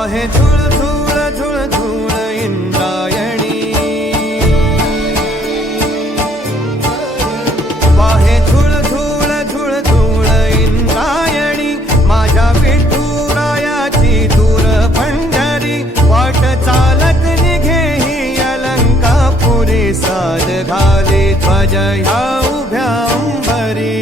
वाहे झुळ झुळ झुळ झुळ इंद्रायणी वाहे झुळ झुळ झुळ झुळ इंद्रायणी माझ्या विठुरायाची दूर पंढरी वाट चालत निघे ही अलंकापुरी साज घाले ध्वज ह्या उभ्या अंबरी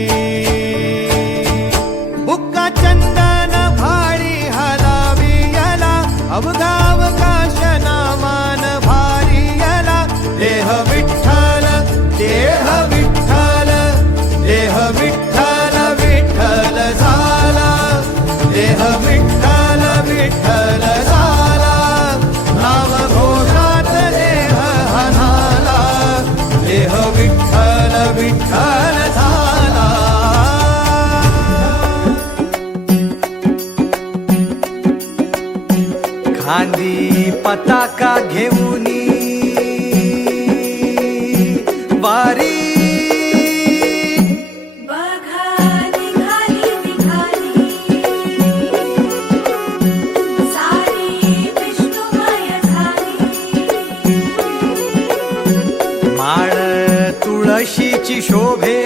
बुक्का चंदन भारी हलावी याला अवघाव काश नामान भारी याला देह विठ्ठल देह विठ्ठल देह विठ्ठल विठ्ठल झाला देह विठ्ठल विठ्ठल झाला नाम घोषात देह हनाला देह विठ्ठल विठ्ठल झाला खांदी पताका घेऊनी वारी माळ तुळशीची शोभे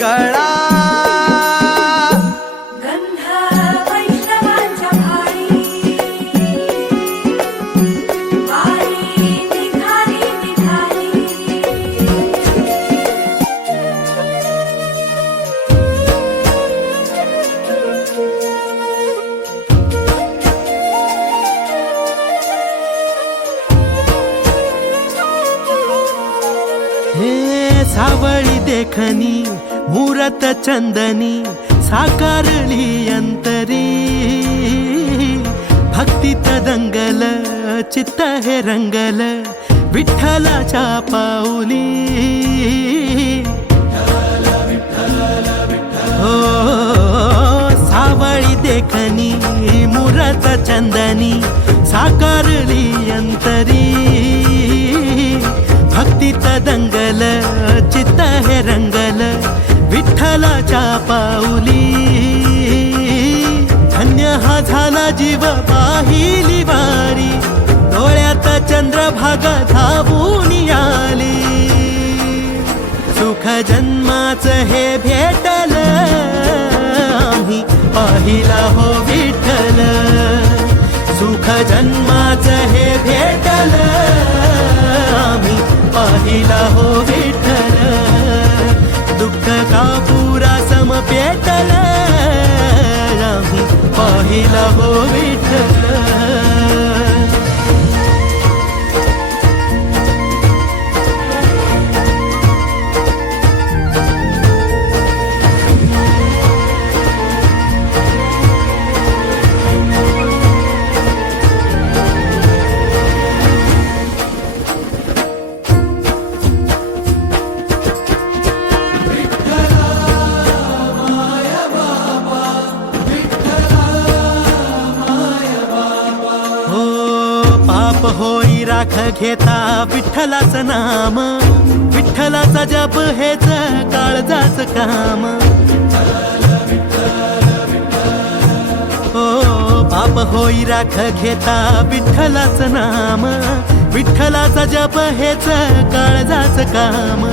गळा सावळी देखनी मूरत चंदनी साकारली अंतरी भक्तीत दंगल चित्त हे रंगल विठ्ठलाच्या पाऊली हो सावळी देखनी मूरत चंदनी साकारली अंतरी भक्तीत दंगल चित्त हे रंगल विठ्ठलाच्या पाऊली धन्य हा झाला जीव पाहिली वारी डोळ्यात चंद्रभागा धावून आली सुख जन्माचं हे भेटल आम्ही पाहिला हो विठ्ठल सुख जन्माचं हे भेटल आम्ही पाहिला हो विठ्ठल दुःख का पुरा सम पेटल आम्ही पाहिला हो विठ्ठल होई राख घेता विठ्ठलाचं नाम विठ्ठलाचा जप हेच काळजाच काम हो पाप होई राख घेता विठ्ठलाचं नाम विठ्ठलाचा जप हेच काळजाच काम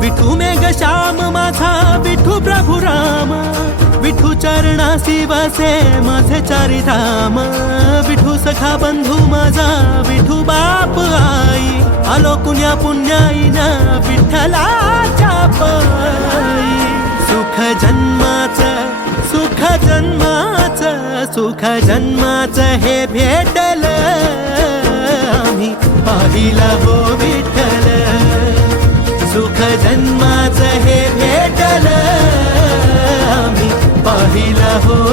विठू मेघ श्याम माझा विठू प्रभू राम विठू चरणासी वसे माझे चारी धाम विठू सखा बंधू माझा विठू बाप आई आलो कुण्या पुण्याईनं विठ्ठलाच्या पायी सुख जन्माचं सुख जन्माचं सुख जन्माचं हे भेटल आम्ही पाहिला हो विठ्ठल सुख जन्माचं हे भेटल आम्ही पाहिला हो